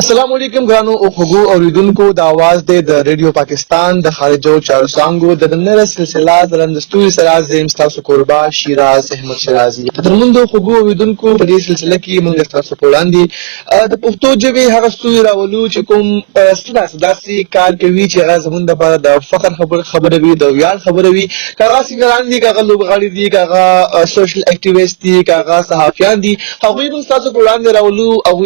السلام علیکم ګرانو او خوږو اوریدونکو د आवाज د ریډیو پاکستان د خارجو چارو څانګو د نننۍ سلسله درندستوري سره زم تاسو قربا شیراز احمد شیرازي ترمنځ خوږو اوریدونکو په دې سلسله کې موږ تاسو په وړاندې د پښتو ژبې هغه ستوري راولو چې کوم ستاسو داسې کار کوي چې هغه زموږ لپاره د فخر خبره وي د ویاړ خبره وي کاغه سنگران دي کاغه لوبغاړي دي کاغه سوشل اکټیویسټ دي کاغه صحافیان دي هغوی موږ تاسو په وړاندې راولو او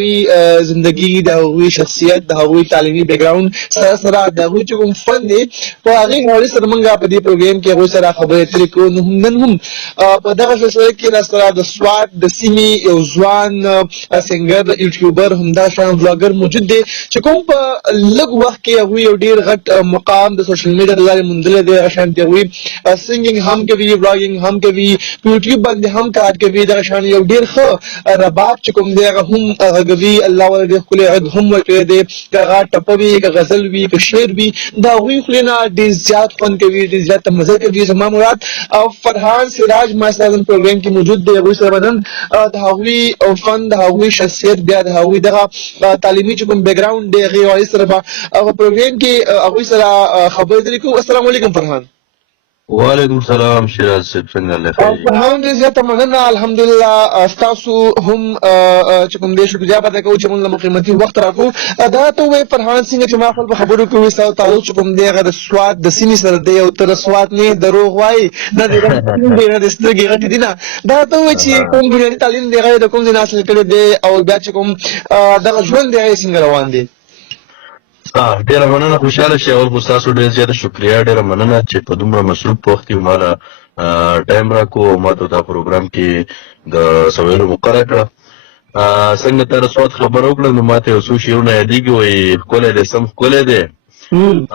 زندگی د هغوی شخصیت د هغوی تعلیمي بیک ګراوند سره د هغوی چې کوم فن دی په هغې حوالې سره موږ په دې پروګرام کې هغوی سره خبرې اترې کوو. نن هم په دغه سلسله کې راسره د سوات د سیمې یو ځوان سنګر یوټیوبر همدغه شان بلاګر موجود دی چې کوم په لږ وخت کې هغوی یو ډېر غټ مقام د سوشل میډیا له لارې موندلی دی. هغه شان هغوی سنګینګ هم کوي، بلاګینګ هم کوي، په یوټیوب باندې هم کار کوي. دغه شان یو ډېر ښه رباب چې کوم دی هغه هم غږوي. الله ولې ډېر ښکلی غږ هم ورکړی دی، که هغه ټپه وي، که غزل وي، که شعر وي، د هغوی خولې نه ډېر زیات خوند کوي، ډېر زیاته مزه کوي. زما مراد او فرحان سراج ما سره نن پروګرام کې موجود دی. هغوی سره به نن د هغوی فن، د هغوی شخصیت، بیا د هغوی دغه تعلیمي چې کوم بیک ګراوند دی هغې حوالې سره به په پروګرام کې هغوی سره خبرې اترې کوو. السلام علیکم فرحان. وعلیکم السلام شیراز صاحب، څنګه الله خیر؟ فرحان ډېر زیاته مننه، الحمدلله. ستاسو هم چې کوم دی شکریه ادا کوو چې موږ له مو قیمتي وخت راکړو. دا ته ووایې فرحان څنګه چې ما خپل په خبرو کې ووایي ستاسو تعلق چې کوم دی هغه د سوات د سیمې سره دی او ته د سوات نه دروغ وایي، نه د سترګې غټې دي نه. دا ته ووایي چې کوم بنیادي تعلیم دی هغه د کوم ځای نه حاصل کړی دی او بیا چې کوم دغه ژوند دی هغه څنګه روان دی؟ ډېره مننه، خوشحاله شئ. اول خو ستاسو ډېر زیاته شکریه، ډېره مننه چې په دومره مصروف وخت کې ماله ټایم راکړو او ما ته دا پروګرام کې د څه ویلو موقع راکړه. څنګه تا د سوات خبره وکړه نو ما ته یو څو شعرونه یادېږي، وایي ښکلی دی سم ښکلی دی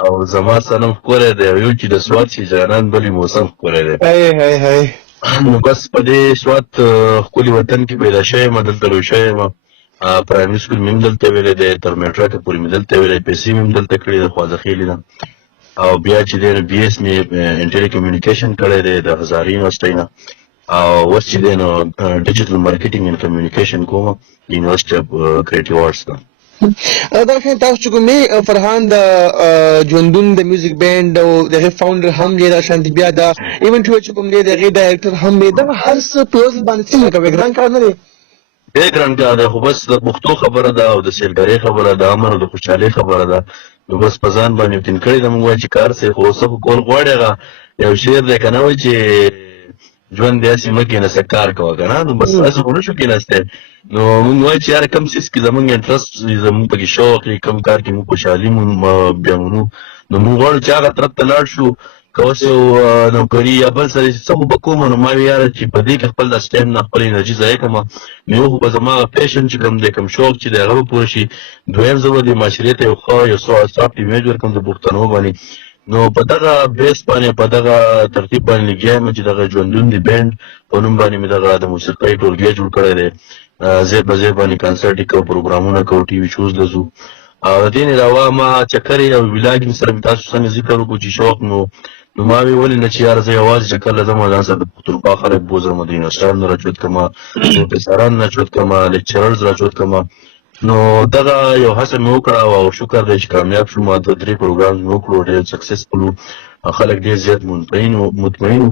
او زما صنم ښکلی دی او یو چې د سوات شي جانان بلې موسم ښکلی دی. نو بس په دې سوات ښکلي وطن کې پیدا شوی یم، دلته لوی شوی یم. پرایمري سکول مې هم دلته ویلی دی، تر میټرکه پورې مې دلته ویلی، پیسې مې هم دلته کړې ده، خوازخیلې ده. او بیا چې دی نو بي ایس مې ان ټیلی کمیونیکیشن کړی دی د هزارې یونیورسټۍ نه، او اوس چې دی نو ډیجیټل مارکیټینګ اینډ کمیونیکیشن کوم د یونیورسټي اف کریټیو آرټس نه. دا شان تاسو چې کوم فرحان د ژوندون د میوزیک بینډ او دغه فاونډر هم دی، دا شان بیا د ایونټ چې کوم دی دغه ډایرکټر هم دی. دا هر څه په ورځ باندې څنګه کوي؟ ګران کار نه دی؟ ډېر ګران کار دی، خو بس د پښتو خبره ده او د سیلګرۍ خبره ده، امن او د خوشحالۍ خبره ده. نو بس په ځان باندې یقین کړی ده، موږ وایو چې کار صحیح، خو څه خو کول غواړي. هغه یو شعر دی که نه وایي چې ژوند دی هسې مه کېناسته کار کوه که نه. نو بس هسې خو نه شو کېناستی. نو موږ وایو چې یاره کوم څیز کې زموږ انټرسټ وي، زموږ پکې شوق وي، کوم کار کې موږ خوشحالي بیا مونو، نو موږ غواړو چې هغه طرف ته لاړ شو. که اوس یو نوکري یا بل سره څه خو به کومه، نو ما وی یاره چې په دې کې خپل داسې ټایم نه خپل انرژي ضایع کړمه. نو یو خو به زما پیشن چې کوم دی، کوم شوق چې دی هغه به پوره شي. دویم زه به دې معاشرې ته یو ښه یو سافټ ایمیج ورکړم د پښتنو باندې. نو په دغه بیس باندې، په دغه ترتیب باندې لګیا یم چې دغه ژوندون د بینډ په نوم باندې مې دغه د موسیقۍ ټولګی جوړ کړی دی. ځای په ځای باندې کنسرټ یې کوو، پروګرامونه کوو، ټي وي شوز له ځو. او د دې نه علاوه ما چکرې او ولاګینګ سره مې تاسو څنګه ذکر وکړو چې شوق نو ما وی ولې نه چې یاره زه یوازې چکر له ځم او ځان سره د پښتونخوا خلک بوځم، د یونیورسټیانو نه راجود کړمه، پروفیسران راجود کړمه، لیکچررز راجود کړمه. نو دغه یو هڅه مې وکړه او شکر دی چې کامیاب شوم. 2-3 پروګرام مې وکړو، ډېر سکسسفل وو، خلک ډېر زیات مطمئن وو.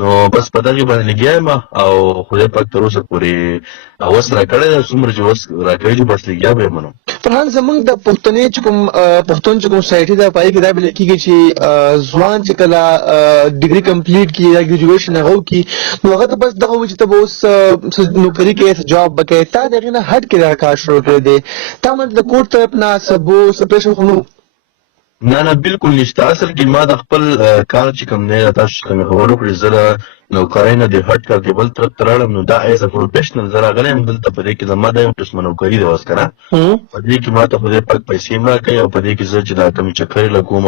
نو بس په دغې باندې لګیا یم او خدای پاک تر اوسه پورې وس راکړی دی، څومره چې وس راکوي دي بس لګیا به یم. فرحان زموږ د پښتنې چې کوم پښتون چې کوم سوسایټي ده په هغې کې دا ویل کېږي چې ځوان چې کله ډګري کمپلیټ کړي یا ګریجویشن هغه وکړي نو هغه ته بس دغه وایي چې ته به اوس نوکري کوې، څه جاب به کوې. تا د هغې نه هټ کې دغه کار شروع کړی دی. تا ماته د کور طرف نه څه څه پرېشر خو نه؟ نه بالکل نشته. اصل کې ما د خپل کار چې کوم دی تاسو څنګه خبر وکړئ، زه د نوکرۍ نه د هټ کار کې بل طرف ته راغلم. نو دا ایز ا پروفیشنل زه راغلی یم دلته. په دې کې زما دا یو قسمه نوکري ده اوس که نه، په دې کې ما ته خدای پاک پیسې هم راکوي او په دې کې زه چې دا کومې چکرې لګوم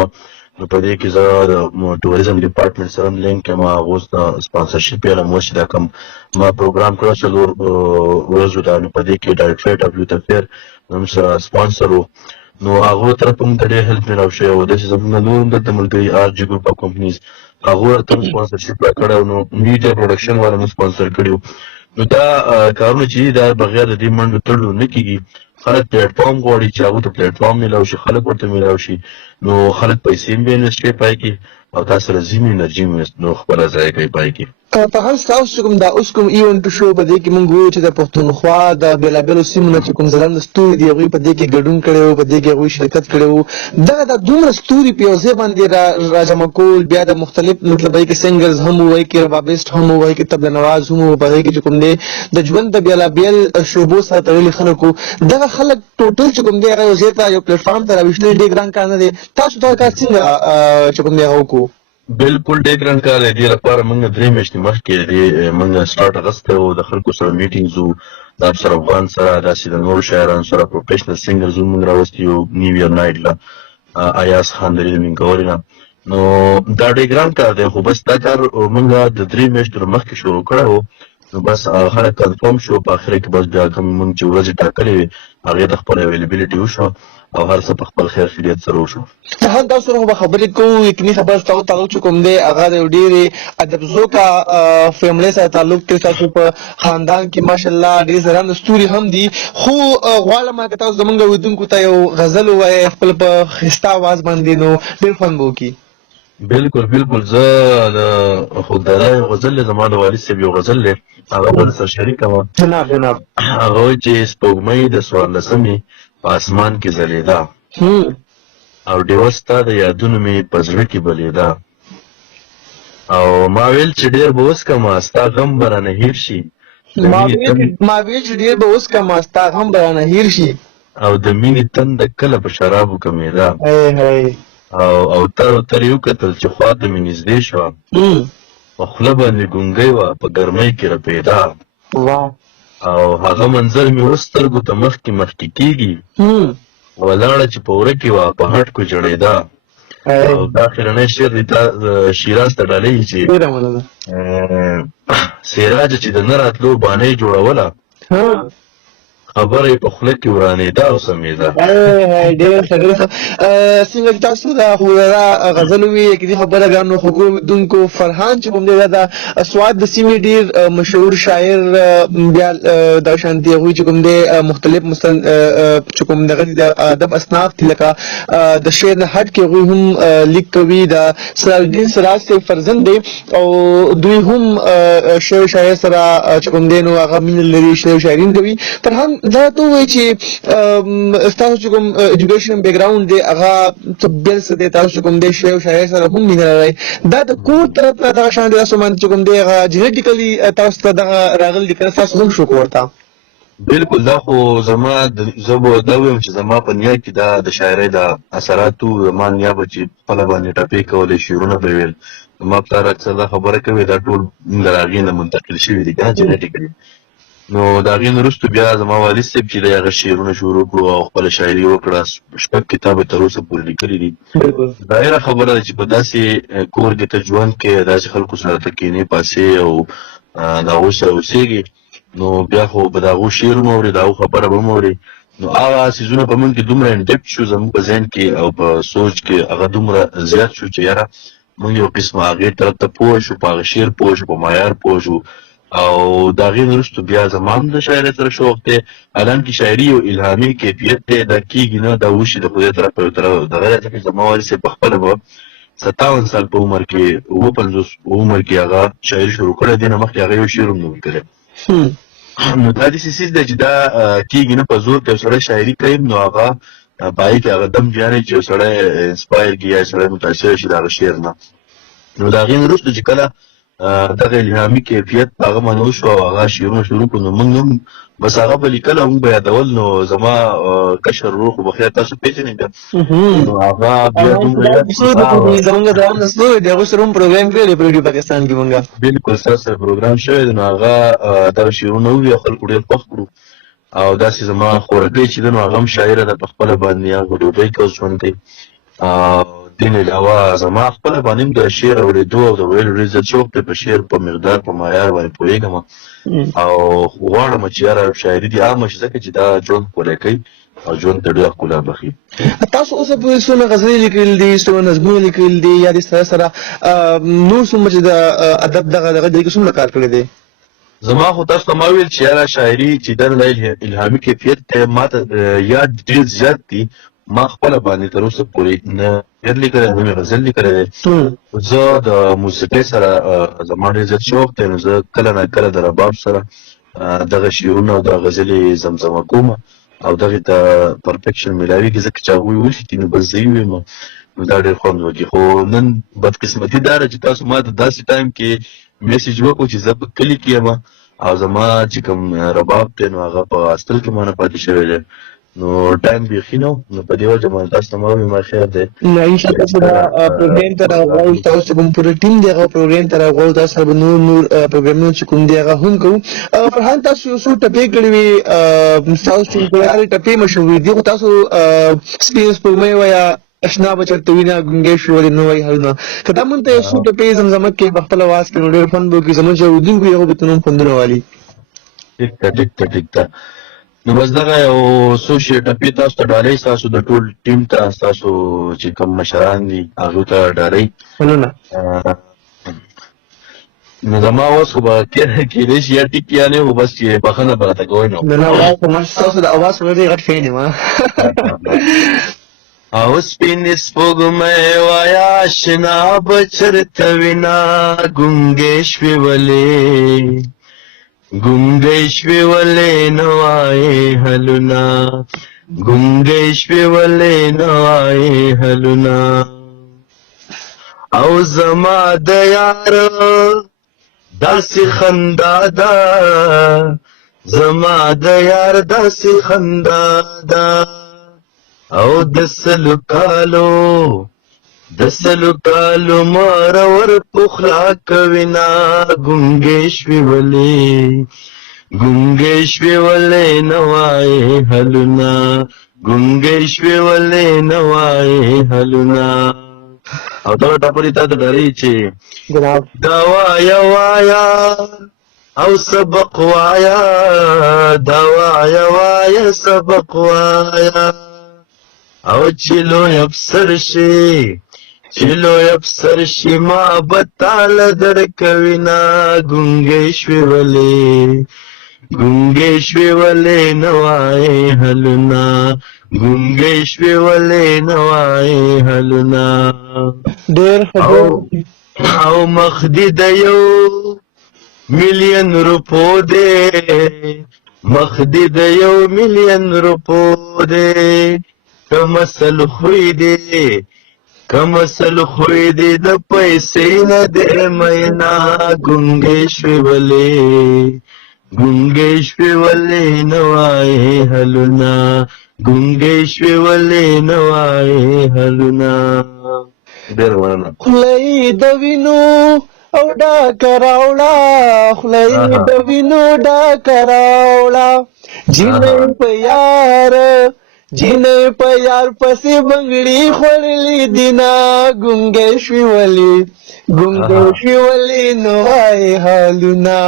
نو په دې کې زه د ټوریزم ډپارټمنټ سره هم لینک یم. هغه اوس د سپانسرشپ یې اوس چې دا کوم ما پروګرام کړی 4 ورځو دا، نو په دې کې ډایرکټریټ اف یوث افیر هم سره سپانسر و. نو هغو طرف هم ته ډېر هیلپ میلاو شوی و. داسې زموږ نه نور هم دلته ملګري آر جي ګروپ اف کمپنیز هغو ورته هم سپانسرشپ راکړی و. نو میډیا پروډکشن والا هم سپانسر کړي و. نو دا کارونه چې دي دا بغیر د دې منډو تړلو نه کېږي. خلک پلیټفارم غواړي چې هغه ته پلیټفارم میلاو شي، خلک ورته میلاو شي، نو خلک پیسې هم انویسټ کوي پای کې او تاسو لازمي انرژي نو خپل ځای کوي پای کې. په هر تاسو کوم دا اوس کوم ایونت شو په دې کې مونږ وایو چې د پښتونخوا د بېلابېلو سیمو نه چې کوم ځلانده ستوري دي هغوی په دې کې ګډون کړی وو، په دې کې هغوی شرکت کړی وو. دغه دا دومره ستوري په یو ځای باندې راجمع کول، بیا د مختلف مطلب وایي کې سنګرز هم وایي کې ربابیسټ هم وایي کې طبله نواز هم په هغې کې چې کوم دی د ژوند د بېلابېل شعبو سره تړلي خلکو، دغه خلک ټوټل چې کوم دی هغه یو ځای ته یو پلیټفارم ته راویشتل ډېر ګران کار نه دی. تاسو دا کار څنګه چې کوم دی هغه وکړو؟ بالکل ډېر ګران کار دی. دې لپاره موږ 3 میاشتې مخکې موږ سټارټ اخیستی و، د خلکو سره میټینګز وو، د افسر افغان سره، داسې د نورو شاعرانو سره، پروفیشنل سینګرز هم موږ راوستي وو، نیو ایئر نایټ له ایاز خان د مینګوري نه. نو دا ډېر ګران کار دی، خو بس دا کار موږ د 3 میاشتو مخکې شروع کړی و. نو بس خلک کنفرم شو، په اخر کې بس بیا کوم موږ چې ورځې ټاکلې وې هغې ته خپل اویلیبیلیټي وشوه او هر څه په خپل خیر خیریت سره وشو. هغه تاسو سره به خبرې کوو، یقیني خبره تاسو تعلق چې کوم دی هغه د یو ډېرې ادبزوکه فیملۍ سره تعلق دی. تاسو په خاندان کې ماشاءالله ډېر ځلانده ستوري هم دي، خو غواړم که تاسو زموږ اورېدونکو ته یو غزل ووایئ خپل په ښایسته اواز باندې، نو ډېر خوند به وکړي. بالکل زه د خوددارۍ غزل دی، زما د والد صاحب یو غزل دی، هغه به درسره شریکه وه. جناب هغه وایي چې سپوږمۍ د 14مې په اسمان کې ځلېده او ډېوه ستا د یادونو مې په زړه کې بلېده، او ما ویل چې ډېر به وڅکمه ستا غم به رانه هېر شي، ما ویل چې ډېر به وڅکمه ستا غم به رانه هېر شي، او د مینې تنده کله په شرابو کمېده، او تر یې وکتل چې خوا ته مې نږدې شوه، په خوله باندې ګونګۍ وه په ګرمۍ کې رپېده، او هغه منظر مې اوس سترګو ته مخکې کېږي، ولاړه چې په وره کې وه په هټکو جړېده. او دا اخرنی شعر دی شیراز ته ډالۍ چې سراج چې د نه راتلو بانۍ جوړوله، خبره یې په خوله کې ورانېده او سمېده. ډېر ښه ډېر ښه. څنګه چې تاسو دا هورادا غزل وویلې یقیني خبره ګرانو خوږو اورېدونکو، فرهان چې کوم دی دا د سوات د سیمې ډېر مشهور شاعر، بیا دغه شانتې هغوی چې کوم دی مختلف چې کوم دغه دي د ادب اصناف دي، لکه د شعر نه هټ کې هغوی هم لیک کوي. د سراج الدین سراج صاحب فرزند دی او دوی هم شعر شاعر سره چې کوم دی نو هغه مینه لري، شعر شاعرین کوي. فرهان دا ته ووایي چې ستاسو چې کوم ایجوکیشن بیک ګراونډ دی هغه بل څه دی، تاسو چې کوم دی شعر شاعر سره هم مینه لرئ، دا د کور طرف نه دغه شان دی تاسو باندې چې کوم دی هغه جینیټیکلي تاسو ته دغه راغلی دي که تاسو هم شوق ورته؟ بالکل دا خو زما زه به دا ویم چې زما په نیت کې دا د شاعرۍ د اثراتو زما نیا به چې خپله باندې ټپې کولې، شعرونه به ویل، زما پلار اکثر دا خبره کوي دا ټول د هغې نه منتقل شوي دي که نه جینیټیکلي. نو د هغې نه وروسته بیا زما والد صاحب چې دی هغه شعرونه شروع کړو او خپله شاعري وکړه، 6 کتابه تر اوسه پورې لیکلي دي. ظاهره خبره ده چې په داسې کور کې ته ژوند کې داسې خلکو سره ته کښېنې پاسې او د هغوی سره اوسېږې، نو بیا خو به د هغو شعر هم اورې، د هغو خبره به هم اورې، نو هغه څیزونه په موږ کې دومره انډیپټ شو زموږ په ذهن کې او په سوچ کې هغه دومره زیات شو چې یاره موږ یو قسمه هغې طرف ته پوه شو، په هغه شعر پوه شو، په معیار پوه شو، او د هغې نه وروسته بیا زما هم د شاعرۍ سره شوق دی. حالانکې شاعري یو الهامي کیفیت دی، دا کېږي نه، دا وشي د خدای طرف یو طرف دغه دی، ځکه زما والد صاحب پخپله به 57 سال په عمر کې 59 عمر کې هغه شاعري شروع کړی، دې نه مخکې هغه یو شعر هم نه و کړی. نو دا داسې څیز دی چې دا کېږي نه، په زور که یو سړی شاعري کوي نو هغه باید هغه دم جانې چې یو سړی انسپایر کړي یا سړی متاثر شي د هغه شعر نه. نو د هغې نه وروسته چې کله دغه الهامي کیفیت هغه باندې وشو او هغه شعرونه شروع کړو، نو موږ هم بس هغه به لیکل او موږ به یادول. نو زما کشر ورور خو بخیر تاسو پېژنئ بیا، نو هغه بیا دومره زموږ د عام نسلو د هغوی سره هم پروګرام کړی دی په ریډیو پاکستان کې موږ. بالکل ستاسو سره پروګرام شوی دی، نو هغه دغه شعرونه ووي او خلکو ډېر خوښ کړو. او داسې زما خورکۍ چې ده نو هغه هم شاعره ده، په خپله باندې هغه ډوډۍ کوي ژوند کوي. دې نه علاوه زما خپله باندې هم د شعر اورېدو او د ویلو ډېر زیات شوق دی، په شعر په مقدار په معیار باندې پوهېږم او غواړم چې یاره شاعري دې عامه شي، ځکه چې دا ژوند ښکلی کوي او ژوند ته ډېره ښکلا بخښي. تاسو اوسه پورې څومره غزلې لیکل دي، څومره نظمونه لیکل دي، یا دې سره سره نور څومره چې د ادب دغه دی کې څومره کار کړی دی؟ زما خو تاسو ته ما ویل چې یاره شاعري چې دا د الهامي کیفیت دی ماته یاد ډېر زیات دي ما خپله باندې تر اوسه پورې نه شعر لیکلی نه مې غزل لیکلی دی زه د موسیقۍ سره زما ډېر زیات شوق دی نو زه کله نه کله د رباب سره دغه شعرونه او د غزلې زمزمه کوم او دغې ته پرفیکشن میلاویږي ځکه چې هغوی ولیکي نو بس زه یې ویم نو دا ډېر خوند وکړي خو نن بدقسمتي دا ده چې تاسو ما ته داسې ټایم کې میسج وکړو چې زه په کلي کې یم او زما چې کوم رباب دی نو هغه په استل کې مانه پاتې شوی دی نو ټایم بیخي نه نو په دې وجه باندې تاسو ته ما وویم ما خیر دی نو انشاءالله چې دا پروګرام ته راغواړو تاسو کوم پوره ټیم دی هغه پروګرام ته راغواړو تاسو سره به نور پروګرامونه چې کوم دی هغه هم کوو فرحان تاسو یو څو ټپې کړې وي تاسو چې هرې ټپې مشهورې دي خو تاسو سپین سپوږمۍ وایه اشنا بچرته وینه ګونګی شوې ولې نه وایي هلونه که دا مونږ ته یو څو ټپې زمزمه کې په خپل اواز کې نو ډېر خوند به وکړي زموږ چې اورېدونکو یې هغوی به ته هم خوندونه والي ټیک ده نو بس دغه یو څو شی ټپې تاسو ته ډالۍ ستاسو د ټول ټیم ته ستاسو چې کوم مشران دي هغو ته ډالۍ مننه نو زما اوس خو به کېدای شي یا ټیک یا نه خو بس چې بخښنه به راته کوئ نو نه اواز خو ما ستاسو د اواز خو ډېر غټ فین یم او سپین سپوږمۍ وایه اشنا به چرته وینه ګونګې شوې ولې نه وایې هلونه ګونګې شوې ولې نه وایې هلونه او زما د یار داسې خندا ده زما د یار داسې خندا ده او د سلو کالو مارور پخلا کوینا ګونګې شوې ولې نه وایې هلونه ګونګې شوې ولې نه وایې هلونه او دغه ټپرې تا ته ډارې چې دا وایه او سبق وایه دا وایه سبق وایه او چې لوی افسر شي ما به تاله درکوینه ګونګې شوې ولې نه وایې هلونه ګونګې شوې ولې نه وایې هلونه ډېر او مخ دې د یو ملیون روپو دی مخ دې د یو ملیون روپو دی که مسل خوی دی د پیسې نه دی مینا ګونګې شوې ولې نه وایې هلونه ګونګې شوې ولې نه وایې هلونه ډېر مننه خوله یې د وینو او ډاکه راوړه خوله یې د وینو ډاکه راوړه جینۍ په یار پسې بنګړي خوړلې دینه ګونګې شوې ولې نه وایې حالونه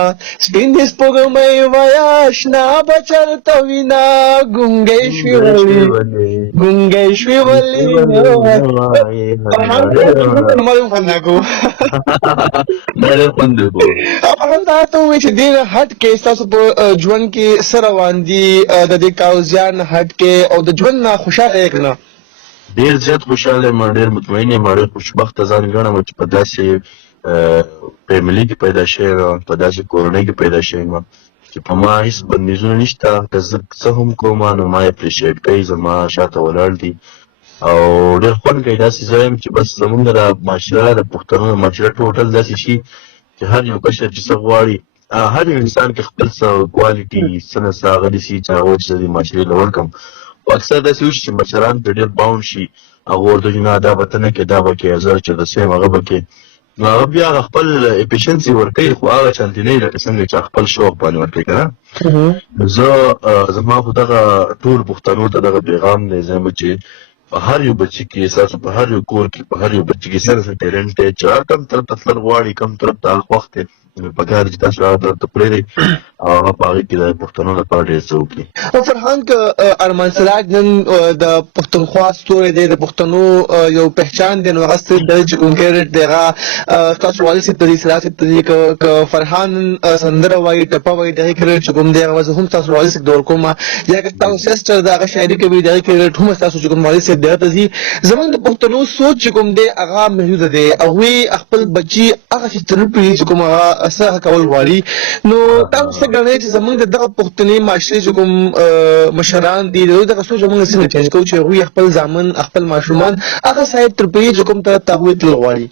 سپین سپوږمۍ وایه اشنا به چرته وینه ګونګې شوې ولې نه وایې دا ته ووایي چې ډېر هټ کې ستاسو په ژوند کې څه روان دي د دې کاغذیان هټ کې او د ژوند نه خوشحاله یې که نه ډېر زیات خوشحاله یم ډېر مطمئن یم ډېر خوشبخته ځان ګڼم چې په داسې فیملي کې پیدا شوی یم په داسې کورنۍ کې پیدا شوی یم چې په ما هېڅ بندیزونه نشته که زه څه هم کوم نو ما اپریشیټ کوي زما شاته ولاړ دي او ډېر خوند کوي داسې زه یم چې بس زمونږ د معاشره د پښتنو د معاشره ټوټل داسې شي چې هر یو کشر چې څه غواړي هر یو انسان کې خپل څه کوالټي څه نه څه هغه داسې چې هغه چې د معاشرې له ورکړم اکثر داسې وشي چې مشران پرې ډېر باونډ شي هغه ورته وایي نه دا به ته نه کې دا به کې زه چې داسې یم هغه به کې نو هغه بیا هغه خپل اپیشنسي ورکوي خو هغه چندې نه وي لکه څنګه چې خپل شوق باندې ورکوي که نه زما خو دغه ټول پښتنو ته دغه پیغام دی زه یم چې په هر یو بچي کې ستاسو په هر یو کور کې په هر یو بچي کې سره ټیلنټ دی چې کم طرف ته تلل غواړي کم طرف ته هغه وخت دی په کار چې تاسو هغه طرف ته پرېږدئ او هغه په هغې کې د پښتنو لپاره ډېر څه وکړي. او فرهان که ارمان سراج نن د پښتونخوا ستوری دی د پښتنو یو پہچان دی نو هغه ستاسو د چې کوم کیرټ دی هغه تاسو والي صاحب ته دي صلاح صاحب ته دي که فرهان سندره وایي ټپه وایي دغه کیرټ چې کوم دی هغه زه هم تاسو والي صاحب ډول کوم یا که تاسو سیسټر د هغه شاعري کوي دغه کیرټ هم تاسو چې کوم والي صاحب دغه ته ځي. زمونږ د پښتنو سوچ چې کوم دی هغه محدوده دی هغوی خپل بچي هغه چې ته نه پوهېږي چې کوم هغه څه کول غواړي نو تاسو څه ګڼئ چې زمونږ د دغه پښتني معاشرې چې کوم مشران دي د دوی دغه سوچ موږ څنګه چینج کوو چې هغوی خپل زامن خپل ماشومان هغه صاحب تر پوهېږي چې کوم طرف ته هغوی تلل غواړي.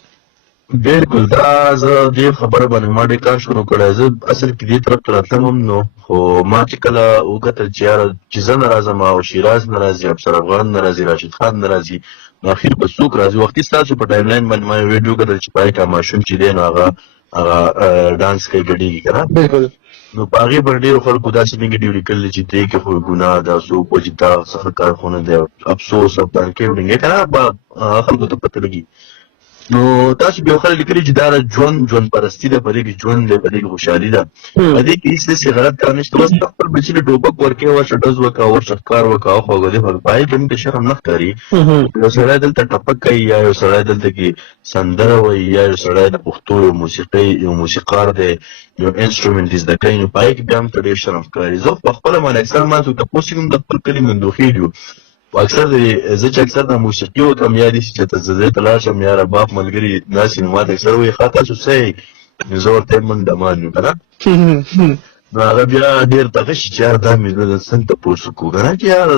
بالکل دا زه دې خبره باندې ما ډېر کار شروع کړی زه اصل کې دې طرف ته راتلم هم نو خو ما چې کله وکتل چې یاره چې زه نه راځم او شیراز نه راځي افسر افغان نه راځي راشد خان نه راځي نو اخر به څوک راځي. وختي ستاسو په ټایم لاین باندې ما یو ویډیو کتل چې په هغې کې ماشوم چې دی نو هغه ډانس کوي ګډېږي که نه بالکل نو په هغې باندې ډېرو خلکو داسې نګېټیو لیکلي چې دې کې خو ګناه ده څوک وایي چې دا څه کار خو نه دی افسوس او پلان کې ډنګې که نه خلکو ته پته لګي. نو تاسو به خلک لیکلي چې دا ژوند پرستی ده په دې کې ژوند دی په دې کې خوشحالي ده په دې کې هېڅ داسې غلط کار نشته. بس خپل بچي له ټوپک ورکوې ورشه ډز وکړه ورشه ښکار وکړه او خواږه دې په هغې کې هم د شرم نه ښکاري. یو سړی دلته ټپک کوي یا یو سړی دلته کې سندره وایي یا یو سړی د پښتو یو موسیقار دی یو انسټرومنټ زده کوي نو په هغې کې بیا هم ته ډېر شرم ښکاري. زه په خپله باندې اکثر ما څوک تپوس کوم د خپل کلي مندوخېل یو اکثر زه چې اکثر د موسیقي وکړم یا داسې چې ته زه ته لاړ شم یا رباب ملګري داسې نو ما ته اکثر وایي ښه تاسو څه یې نو زه ورته یم موږ ډمان یو که نه نو هغه بیا ډېر دغه شي چې یاره دا مې څنګه تپوس وکړو که نه چې یاره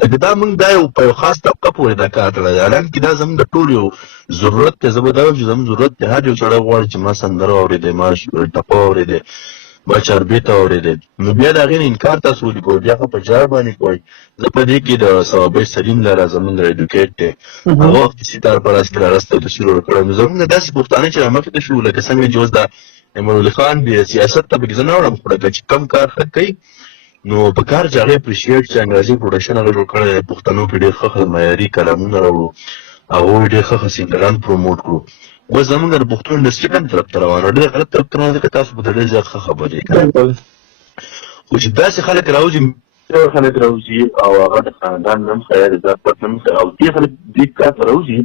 لکه دا موږ دا یو په یو خاص طبقه پورې دا کار کړی دی حالانکې دا زموږ د ټول یو ضرورت دی. زه به دا وایم چې زموږ ضرورت دی هر یو سړی غواړي چې ما سندره واورېدی ما ټپه واورېدی ما چاربیته اورېدی نو بیا د هغې نه انکار تاسو ولې کوئ بیا خو په جار باندې کوئ. زه په دې کې د صوابی سلیم لره زموږ ایډوکیټ دی هغه وخت ستار پراس کې رارسته تصویر ورکړی نو زموږ نه داسې پښتانه چې رامخې ته شو لکه څنګه چې اوس د امیرالي خان دی سیاست ته پکې زه نه وړم خو چې کم کار ښه کوي نو په کار چې هغې اپریشیټ چې انګرازي پروډکشن هغه جوړ کړی دی پښتنو کې ډېر ښه معیاري کلامونه راوړو هغوی ډېر ښه سینګران پروموټ کړو. اوس زموږ د پښتو انډسټري کوم طرف ته روانه ډېر غلط طرف ته روانه ځکه تاسو به ته ډېر زیات ښه خبرې کوئ خو چې داسې خلک راوځي او هغه د خاندان نه هم خیال اضافت نه هم او دې خلک دې کار ته راوځي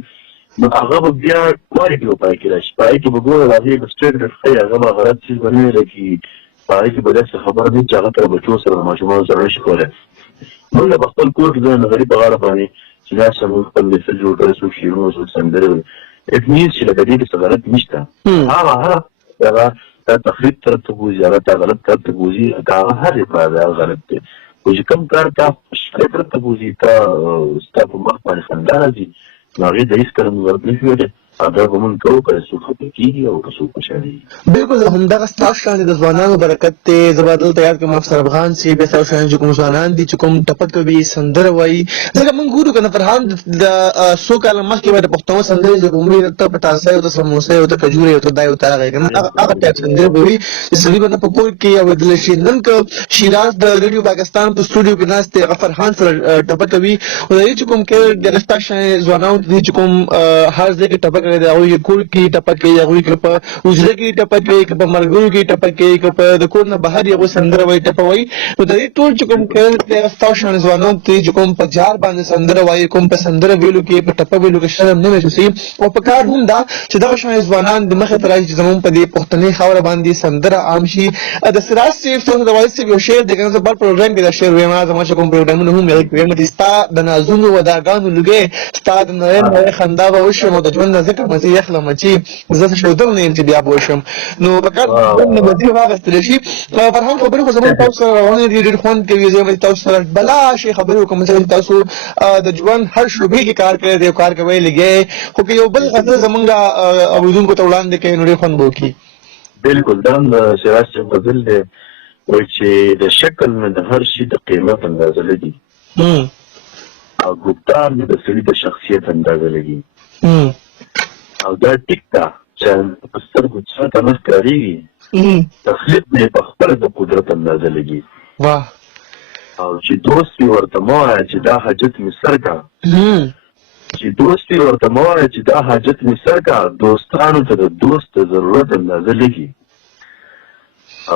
نو هغه به بیا کوالټي به پای کې راشي په هغې کې به ګوره د هغې به سټنډرډ ښه هغه به غلط څیز به نه وي لکه په هغې کې به داسې خبره نه وي چې هغه ته د بچو سره د ماشومانو سره نشي کولی. موږ په خپل کور کې د نغري په غاړه باندې چې دا موږ خپل لیسل جوړ کړی څوک شعرونه څوک سندرې it means چې لکه دې کې څه غلط نشته هغه دا تخریب طرف ته بوځي هغه تا غلط طرف ته بوځي هغه هر یو کار دی هغه غلط دی خو چې کوم کار تا خوشحالۍ طرف ته بوځي تا ستا په مخ باندې خندا راځي نو هغې ته هېڅکله موږ ورته نشو ویلی دا به مونږ کوو که څوک خفه کېږي او که څوک خوشحالېږي. بالکل همدغه ستاسو شان د ځوانانو برکت دی. زه به دلته یاد کړم افسر افغان صاحب بیا ستاسو شان چې کوم ځوانان دي چې کوم ټپه کوي سندره وایي ځکه موږ ګورو که نه فرهان د څو کاله مخکې به د پښتنو سندرې چې کومې ته پټاسۍ او ته سموسۍ او ته کجورې او ته دا او ته هغه که نه هغه ټایپ سندرې به وي چې سړي به نه په کور کې اورېدلی شي. نن که شیراز د ریډیو پاکستان په سټوډیو کې ناست دی هغه فرهان سره ټپه کوي او د دې چې کوم کې دغه ستاسو شان ځوانانو دي چې کوم هر ځای کې ټپه کوي د هغوی کور کې ټپه کوي هغوی که په حجره کې ټپه کوي که په ملګرو کې ټپه کوي که په د کور نه بهر یې هغوی سندره وایي ټپه وایي نو د دې ټول چې کوم کې ستاسو شان ځوانان دي چې کوم په جار باندې سندره وایي کوم په سندره ویلو کې په ټپه ویلو کې شرم نه محسوسوي او په کار هم دا چې دغه شان ځوانان د مخې ته راشي چې زموږ په دې پښتني خاوره باندې سندره عام شي. د سراج صاحب ستاسو د والد صاحب یو شعر دی که نه زه بل پروګرام کې دا شعر وایم زما چې کوم پروګرامونه هم وایم چې ستا د نازونو وداګانو لږې ستا د نرۍ نرۍ خندا به وشم او د ژوند نه ځکه مزې یخلم چې زه شودل نه یم چې بیا به وشم نو په کار نه به دې واخیستلی شي. فرهان خبرې خو زموږ تاسو سره روانې دي ډېر خوند کوي زه به تاسو سره بلا شي خبرې وکړم چې تاسو د ژوند هر شعبې کې کار کوئ دی کار کوئ لګئ خو که یو بل غزل زموږ اورېدونکو ته وړاندې کوي نو ډېر خوند به وکړي. بالکل دا هم د سراج صاحب غزل دی وایي چې د شکل نه د هر شي د قیمت اندازه لګي او ګفتار مې د سړي د شخصیت اندازه لګي او دا ټیک ده چې په سترګو چا ته نه ښکارېږي تخلیق مې په خپله د قدرت اندازه لګي او چې دوست مې ورته مه وایه چې دا حاجت مې سر کړه چې دوست ورته مه وایه چې دا حاجت مې سر کا، دوستانو ته د دوست د ضرورت اندازه لګي.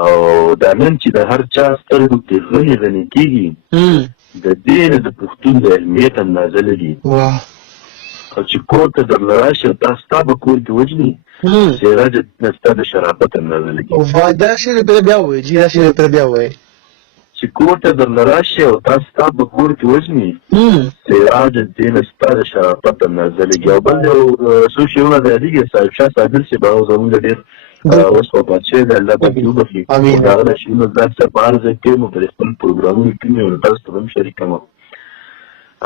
او دا نن چې د هر چا سترګو کې غني غني کېږي، د دې نه د پښتون د اهمیت اندازه لګي. او چې کور ته درله راشي تا ستا به کور کې وجني، سراج نه ستا د شرافت اندازه لګي. دا شعر پرې بیا وایي جي، دا شعر پرې بیا وایي چې کور ته درله راشي او تا ستا به کور کې وجني، سراج دې نه ستا د شرافت اندازه لګي. او بل یو څو شیونه د یادېږي صاحب شاه صابر صاحب او زمونږ ډېر اوس وفات شوی دی، الله پاک یې وبخښي. د هغه د شیونو دا څه په هر ځای کې مو پر خپل پروګرامونو کې مې ورته تاسو ته هم شریک کړم.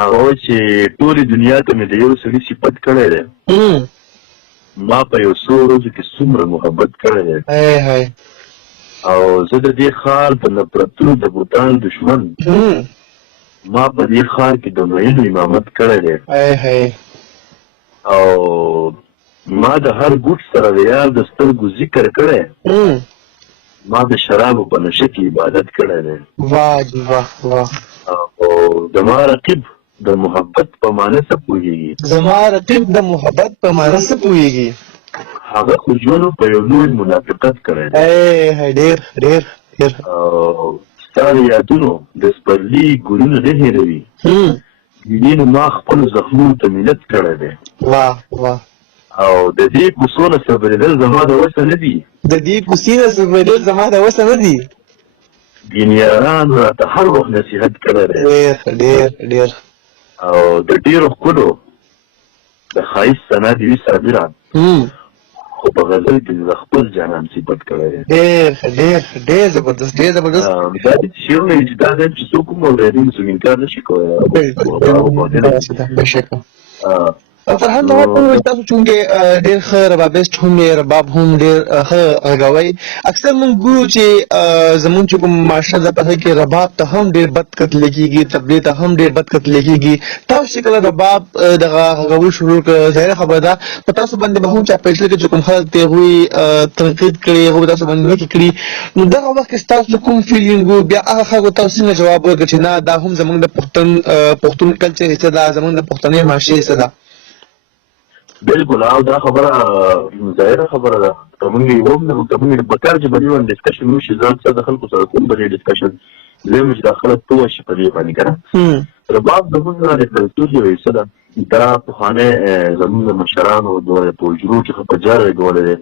هغه وایي چې ټولې دنیا ته مې د یو سړي صفت کړی دی، ما په یو څو ورځو کې څومره محبت کړی دی، او زه د دې ښار په نفرتونو د بوتانو دشمن، ما په دې ښار کې د مینو امامت کړی دی، او ما د هر ګوټ سره د یار د سترګو ذکر کړی، ما د شرابو په نشه کې عبادت کړی دی. او زما رقیب د محبت په معنی څه پوهېږي، زما رقیب د محبت په معنی څه پوهېږي، هغه خو ژوند په یو لوی منافقت کړی دی. ډېر او ستا د یادونو د سپرلي ګلونه نه هېروي، ګلینو ما خپلو زخمونو ته منت کړی دی. او د دې کوڅو نه صبرېدل زما د وسه نه دي، د دې کوڅې نه صبرېدل زما د وسه نه دي. دینیاران راته هر وخت نصیحت کړی دی. ډېر او د ډېرو ښکلو د ښایست ثنا دې وي صابره، خو په غزل کې د خپل جانان صفت کړی دی. ډېر زبردست دا دې شعرونه چې دا ځای چې څوک هم اورېدي څوک انکار نه شي کولی. فرهان ته وایي تاسو چونکې ډېر ښه ربابیست هم یې، رباب هم ډېر ښه غږوئ. اکثر موږ ګورو چې زموږ چې کوم معاشره ده په هغې کې رباب ته هم ډېر بد کتلې کېږي، تبلې ته هم ډېر بد کتلې کېږي. تاسو چې کله رباب دغه غږول شروع کړه، ظاهره خبره ده په تاسو باندې به هم چا فیصله کړي چې کوم خلک ته هغوی تنقید کړي، هغوی به تاسو باندې نیوکې کړي. نو دغه وخت کې ستاسو کوم فیلینګ و، بیا هغه خلکو تاسو څنګه جواب ورکړه چې نه دا هم زموږ د پښتون کلچر حصه ده، زموږ د پښتني معاشرې حصه ده؟ بالکل، او دا خبره ظاهره خبره ده. که موږ یې ومنو، که موږ په کار چې به یو ډسکشن وشي، زه اکثر د خلکو سره کوم به دې ډسکشن زه چې دا خلک پوه شي په دې باندې که نه. رباب زموږ د کلتور یوه حصه ده. دا پخوانی زموږ د مشرانو د په حجرو کې ښه په جار لګولی دی،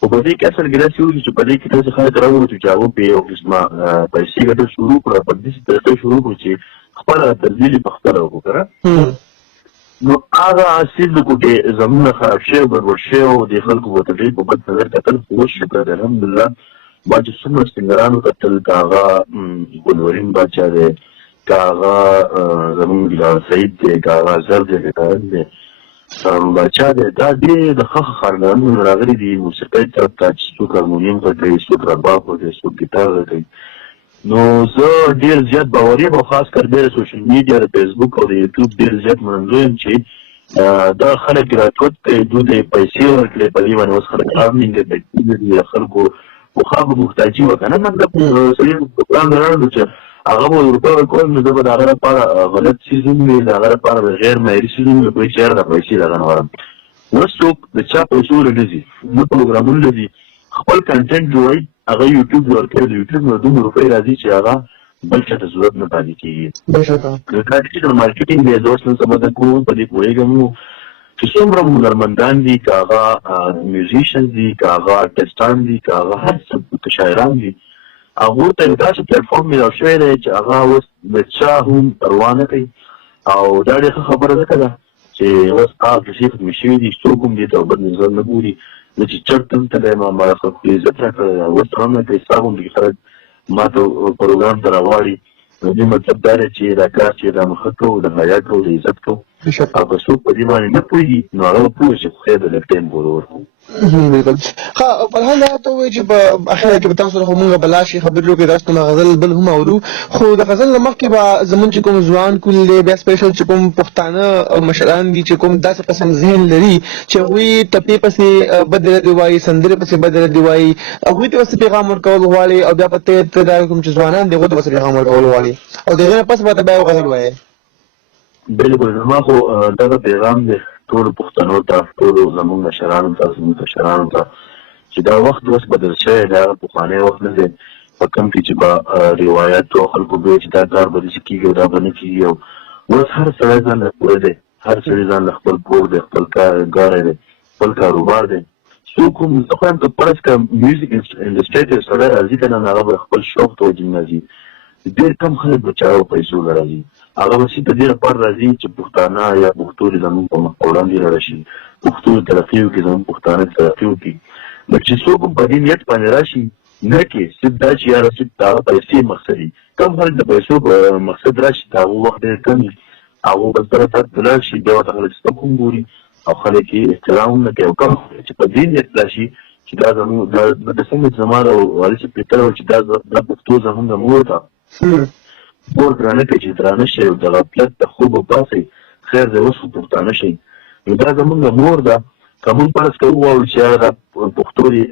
خو په دې کې اصل کې داسې وشي چې په دې کې داسې خلک راووتو چې هغوی پرې یو قسمه پیسې ګټل شروع کړه، په داسې طریقې شروع کړو چې خپله تبدیل یې پخپله وکړو که نه. نو هغه اصل کو کې زمونه خراب شي او ګډوډ شي او د خلکو په تدریج په بد نظر کتل خو شکر دی الحمدلله. ما چې څومره سنګرانو کتل، که هغه ګلورین باچا دی، که هغه زمونږ بلال سعید دی، که هغه زر دی، که کارن دی، سلام باچا دی، دا ډېر د ښه خاندانونو راغلي دي موسیقۍ طرف ته چې څوک هارمونیم غږوي، څوک رباب غږوي، څوک ګیتار غږوي. نو زه ډېر زیات باوري یم او خاص کر ډېر سوشل میډیا د فیسبوک او د یوټیوب ډېر زیات منندوی یم چې دا خلک راټوت کوي، دوی ته یې پیسې ورکړې، په دې باندې اوس خلک ارنینګ کوي، د خلکو پخوا به محتاجي وه که نه. مطلب سړي په پلان راغلو چې هغه به روپۍ ورکول، نو زه به د هغه لپاره غلط څیز ومومي، د هغه لپاره به غیر معیاري څیز ومومي، کوي چې یاره دا پیسې دغه نه غواړم. اوس څوک د چا پیسو له نه ځي، نه پروګرامونه له ځي، خپل کنټینټ جوړوي، هغه یوټیوب ورکوي، د یوټیوب نه دومره روپۍ راځي چې هغه بل چا ته ضرورت نه پاتې کېږي. دا ډیجیټل مارکیټینګ دی، زه اوس نن سبا د کوم په دې پوهېږم چې څومره هنرمندان دي، که هغه میوزیشن دي، که هغه آرټسټان دي، که هغه هر څه شاعران دي، هغوی ته داسې پلیټفارم میلاو شوی دی چې هغه اوس د چا هم پروا نه کوي. او دا ډېره ښه خبره ځکه ده چې اوس هغه کیسې ختمې شوي دي، څوک هم دې ته بد نظر نه ګوري. زه چې چرته هم تللی یم، ما خلکو عزت را کړی، اوس هم نه کوي، ستا غوندې خلک ما ته پروګرام ته راواړي. نو دې مطلب دا دی چې دا کار چې دا مو ښه کوو، د حیا کوو، د عزت کوو، او که څوک په دې باندې نه پوهېږي نو هغه به پوه شي، خو خیر د لږ ټایم پورې ورکړو. بالکل ښه. فرهان دا ته ووایي چې په اخره کې به تاسو سره خو مونږ به لا شي خبرې وکړو، تاسو ته غزل بل هم اورو، خو د غزل نه مخکې به زمونږ چې کوم ځوان کول دی، بیا سپیشل چې کوم پښتانه مشران دي چې کوم داسې قسم ذهن لري چې هغوی ټپې پسې بد ردې وایي، سندرې پسې بد ردې وایي، هغوی ته ورسې پیغام ورکول غواړي، او بیا په ته دا کوم چې ځوانان دي هغوی ته ورسې پیغام ورکول غواړي، او د هغې نه پس به ته بیا یو غزل وایې. بالکل زما خو دغه پیغام دی ټولو پښتنو ته، ټولو زموږ مشرانو ته، زموږ کشرانو ته، چې دا وخت اوس بدل شوی دی، هغه پخوانی وخت نه دی په کوم کې چې به روایت او خلکو به چې دا کار به داسې کېږي او دا به نه کېږي. او اوس هر سړی ځان له پوره دی، هر سړی ځان له خپل کور دی، خپل کارګاری دی، خپل کاروبار دی. څوک هم زه خو یم که فرض کړه میوزیک انډسټرۍ ته یو سړی راځي که نه، هغه به خپل شوق ته وجې نه ځي. ډېر کم خلک به چا او پیسو له راځي، هغه به صرف د دې لپاره راځي چې پښتانه یا پښتو دې زموږ په مخ په وړاندې لاړه شي، پښتو ترقي وکړي، زموږ پښتانه ترقي وکړي. نو چې څوک هم په دې نیت باندې راشي نه کې صرف دا چې یاره صرف د هغه پیسې مقصد وي. کم خلک د پیسو په مقصد راشي د هغو وخت ډېر کم وي، هغو بس دغه طرف ته لاړ شي، بیا ورته خلک سپک هم ګوري او خلک یې احترام هم نه کوي. او کم چې په دې نیت راشي چې دا زموږ د څنګه چې زما د والد صاحب فکر و چې دا پښتو زموږ د مور ده، مور درانه کوي چې درانه شي او د غفلت د خوب وباسئ، خیر دی اوس خو پښتانه شئ. نو دا زموږ د مور ده. که موږ فرض کوو وواورو چې هغه دا پښتو دې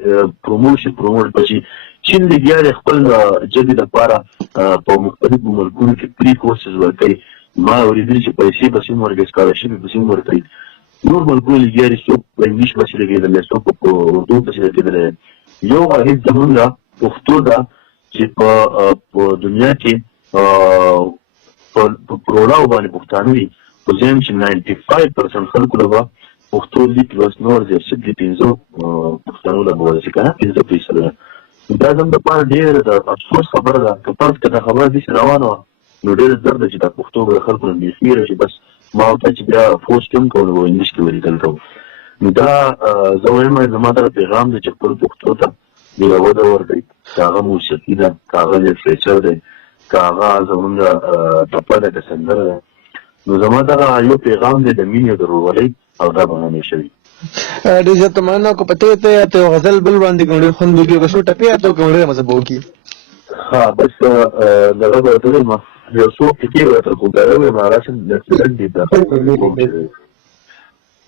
پروموټ به شي. چین لګیا دی خپل ژبې دپاره په مختلفو ملکونو کې پري کورسز ورکوي. ما اورېدلي چې پیسې پسې هم ورکوي، سکالرشپ پسې هم ورکوي. نور ملکونه لګیا دي، څوک په انګلیش پسې لګېدلی، څوک په اردو پسې لګېدلی. یو واحد زموږ پښتو ده چې په دنیا کې په پروړاو باندې پښتانه وي. خو زه یم چې 95% خلکو له به پښتو لیک لوست نه ورځي، صرف د 5 پښتنو له به ورځي که نه 5%. دا زموږ دپاره ډېره د افسوس خبره ده. که فرض که دا خبره داسې روانه وه نو ډېره زر ده چې دا پښتو به د خلکو نه بېخي هېره شي. بس ما ورته چې بیا فورس کې هم کوو نو به انګلیش کې ولیکل کوو. نو دا زه وایم زما دغه پیغام دی چې خپل پښتو ته ډېره وده ورکړئ. که هغه موسیقي ده، که هغه لټریچر دی، که هغه زموږ ټپه ده، که سندره ده. نو زما دغه یو پیغام دی د مینې او د ورورولۍ، او دا به همیشه وي. ډېر زیات مننه. که په ته یو غزل بل وړاندې کړو ډېر خوند وکړي، که څو ټپې یاد کړو ډېر مزه به وکړي. ها بس دغه به ورته وایم یو څو ټکي به ورته ګوګاره وایم، هغه اکسیډنټ دي دا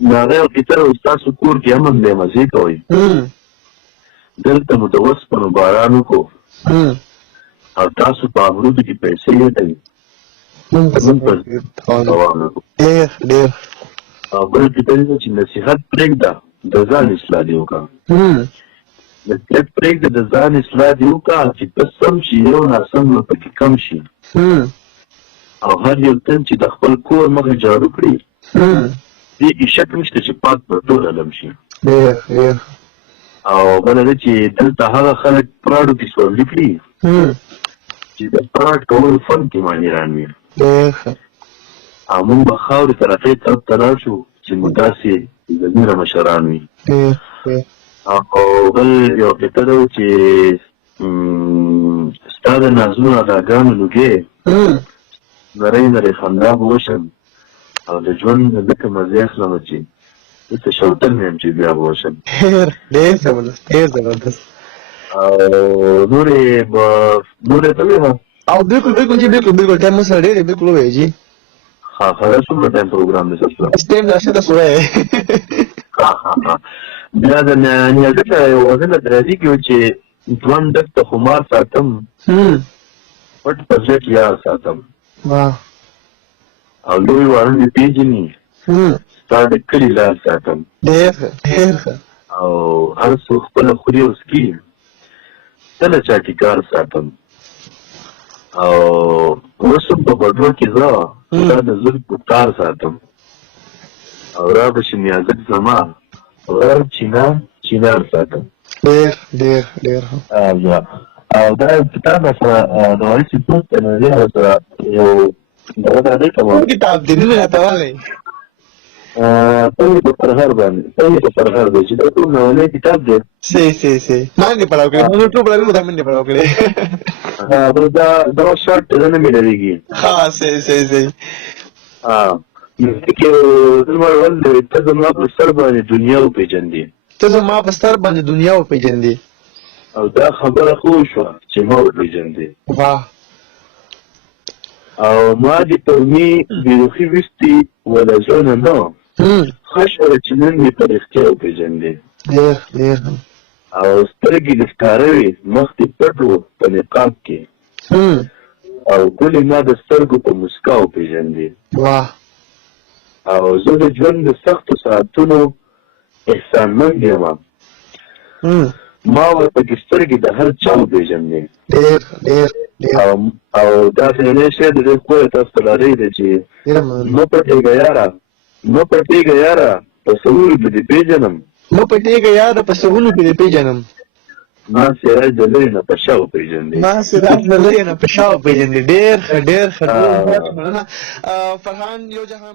نو هغه یو کتاب ستاسو کور کې امن دی، مزې کوئ. دلته مو د اوسپنو باران وکړو او تاسو په امرودو کې پیسې لټوئ. ډېر او بل کتاب دی چې نصیحت پرېږده د ځان اصلاح دې وکړه. نصیحت پرېږده د ځان اصلاح دې وکړه چې ته سم شي، یو ناسم به پکې کم شي. او هر یو تن چې د خپل کور مخه جارو کړي دې کې شک نشته چې پاک به ټول علم شي. او بله ده چې دلته هغه خلک پراډو کې سورلي کړي چې د پراډ کولو فن کې ماهران وي. او موږ به خاورې طرفې طرف ته لاړ شو چې موږ داسې ضمیره مشران وي. او بل یو قطعه ده چې ستا د نازونو اداګانو لوګې نری نری خندا به وشم او د ژوند ځکه مزې اخلمه چې دلته شوتل مې یم چې بیا به وشم. ډېر زبردست. او نورې ته ویمه او بالکل بالکل ټایم مو سره ډېر بالکل ووایي جي. ها خلاص څومره ټایم پروګرام دی ستاسو؟ ټایم دا شته سوی. بیا د نیازک یو غزل در راځي کې و چې ځوان ډک ته خمار ساتم، پټ په زړه کې یار ساتم، او لوی واړه مې پېژني ستا د کلي لار ساتم. او هر څوک خپله خوري او څکي تله چا کې کار ساتم. او اوس هم په بډو کې زه ستا د زلفو تار ساتم. او را به شي نیازک زما غر چینار ساتم. ډېر او دا کتاب سره د والد صاحب دوست دی سره یو دغه دی کوم کتاب دی نه راته والی په فرهر باندې چې دا ټول نولی کتاب دی. صحیح ما نه پړاو کړی، موږ ټول پړاو دا منډه پړاو کړی. دا شارټ نه ملېږي. ها صحیح کې زما ول ته زما په سر باندې دنیا وپېژندې، ته زما په سر باندې دنیا وپېژندې. او دا خبره خو شوه چې ما وپېژندې. او ما دې پر مې بېروخي ویستې وله زړه نه ښه شوه چې نن مې په رښتیا وپېژندې. او سترګې دې ښکاره وې مخ دې پټ و په نقاب کې، او ګلې ما د سترګو په مسکا وپېژندې. او زه د ژوند د سختو ساعتونو احسانمند یم. ما ورته کې سترګې د هر چا وپېژندې او داسې یو شی د دې ښکلی تاسو ته ډالۍ دی چې مه پټېږه یاره په سهولو کې دې پېژنم مه پټېږه یاره په سهولو کې دې پېژنم ما سراج د لرې نه په شا وپېژندې ډېر ښه ډېر ښه فرهان یو جهان